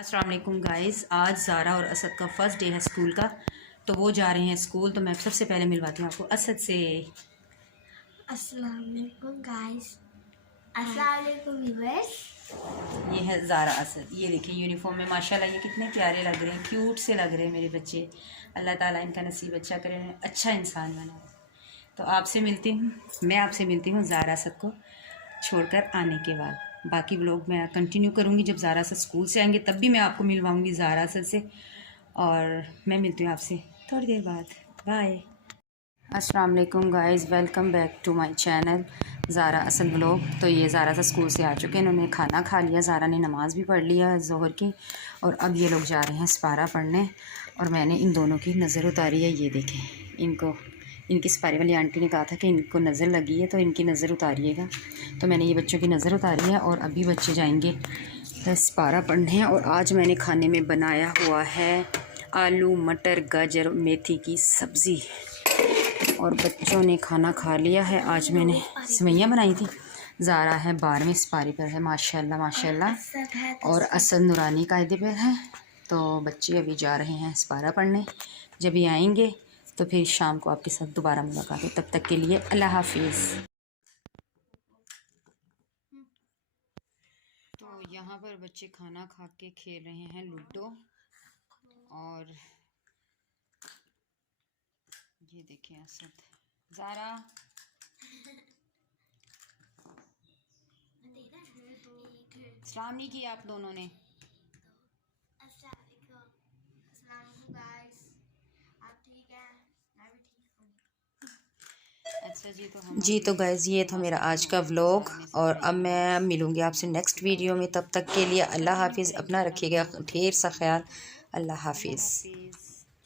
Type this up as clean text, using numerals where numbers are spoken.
अस्सलाम वालेकुम गाइस। आज ज़ारा और असद का फ़र्स्ट डे है स्कूल का, तो वो जा रहे हैं स्कूल। तो मैं सबसे पहले मिलवाती हूँ आपको असद से। अस्सलाम वालेकुम गाइस। अस्सलाम वालेकुम व्यूअर्स। ये है ज़ारा, असद। ये देखिए यूनिफॉर्म में माशाल्लाह ये कितने प्यारे लग रहे हैं, क्यूट से लग रहे हैं मेरे बच्चे। अल्लाह ताला इनका नसीब अच्छा करे, अच्छा इंसान बनाए। तो आपसे मिलती हूँ, मैं आपसे मिलती हूँ ज़ारा असद को छोड़कर आने के बाद। बाकी व्लॉग मैं कंटिन्यू करूँगी, जब ज़ारा असद स्कूल से आएंगे तब भी मैं आपको मिलवाऊँगी ज़ारा असद से। और मैं मिलती हूँ आपसे थोड़ी देर बाद। बाय। अस्सलाम वालेकुम guys, welcome back to my channel Zara Asad vlog. तो ये ज़ारा सा स्कूल से आ चुके हैं, इन्होंने खाना खा लिया, ज़ारा ने नमाज़ भी पढ़ लिया ज़ोहर की, और अब ये लोग जा रहे हैं सपारा पढ़ने। और मैंने इन दोनों की नज़र उतारी है, ये देखें इनको। इनकी सपारे वाली आंटी ने कहा था कि इनको नज़र लगी है तो इनकी नज़र उतारिएगा, तो मैंने ये बच्चों की नज़र उतारी है। और अभी बच्चे जाएंगे सपारा पढ़ने। और आज मैंने खाने में बनाया हुआ है आलू मटर गाजर मेथी की सब्ज़ी, और बच्चों ने खाना खा लिया है। आज मैंने सेवइयाँ बनाई थी। ज़ारा है 12वीं सपारी पर है, माशाल्लाह माशाल्लाह। और असद नूरानी कायदे पर है। तो बच्चे अभी जा रहे हैं सपारा पढ़ने, जब ये आएंगे तो फिर शाम को आपके साथ दोबारा मुलाकात हो। तब तक के लिए अल्लाह हाफिज़। तो यहाँ पर बच्चे खाना खा के खेल रहे हैं लूडो। और ये देखिए असद, ज़ारा सलाम नहीं किया आप दोनों ने। गाइस, आप ठीक हैं? मैं भी ठीक हूँ। अच्छा जी, तो गाइज़ ये था मेरा आज का व्लॉग, और अब मैं मिलूँगी आपसे नेक्स्ट वीडियो में। तब तक के लिए अल्लाह हाफिज़। अपना रखिएगा ढेर सा ख्याल। अल्लाह हाफिज़।